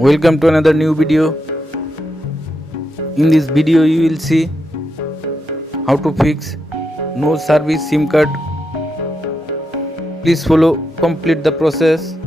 Welcome to another new video. In this video you will see how to fix no service SIM card. Please follow complete the process.